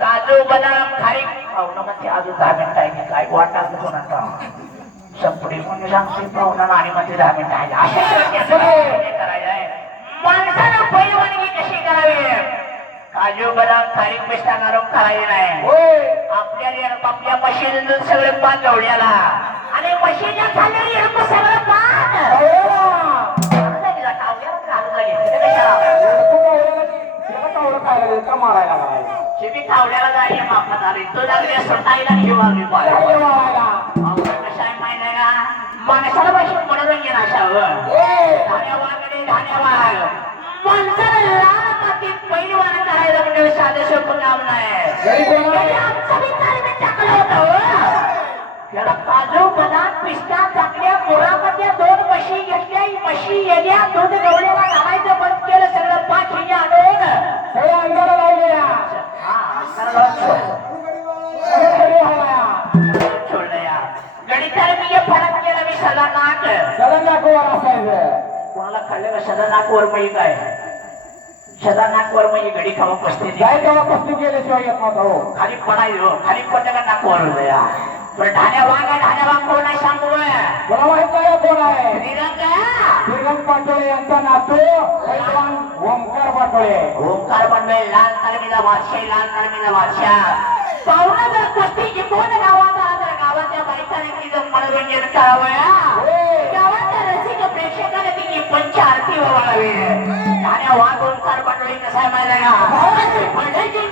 काजू बदाम खारी ते अजून दहा मिनिटं आहे. काय वाटत कोणाचा संपडी म्हणून सांगते पाहुणा आणि मध्ये दहा मिनिटं आहे. अशा करायचं माणसानं पहिली वानगी कशी करावी? काजू बदाम खारी पिस्ता घालून करायची नाही. आपल्या आपल्या दूध सगळं पान गवड्याला आणि म्हशीच्या खाली सगळं पान. कशाला? शेती कावड्याला जायचे मापात आली तो लागली स्वतःला घेऊ आली मी हे फरक केला मी सदा नाक कोणाला खाल्लं का सदा नाकवर मई काय सदा मई गडी खावा पसते खाली पडाय हो. खाली पण ढाण्या वाघ आहे ढाण्या वाघ कोण आहे सांगू बरं. निरंगा पाटोळे यांचा नातू पैलवान ओमकार पाटोळे. ओंकार लाल तालमीला बादशाही लाल तालमीला बादशाह पाहुणा जर कुस्ती जिंकून पाटोळे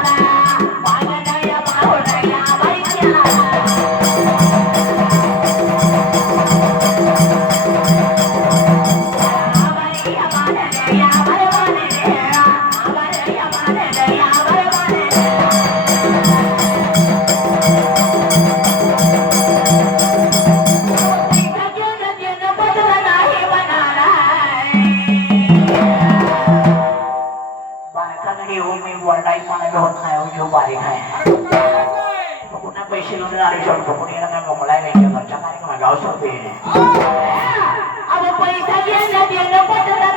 டைப்பான யூ பாருங்க முன்ன போய் சிலுன்னு நிறைய சொல்லிட்டு முடியலங்க அங்கே முலாய் வைக்க குறைச்சா மாதிரி நான் கவசம் போயிடுறேன் அவன் போய் சரியா என்ன போட்டதான்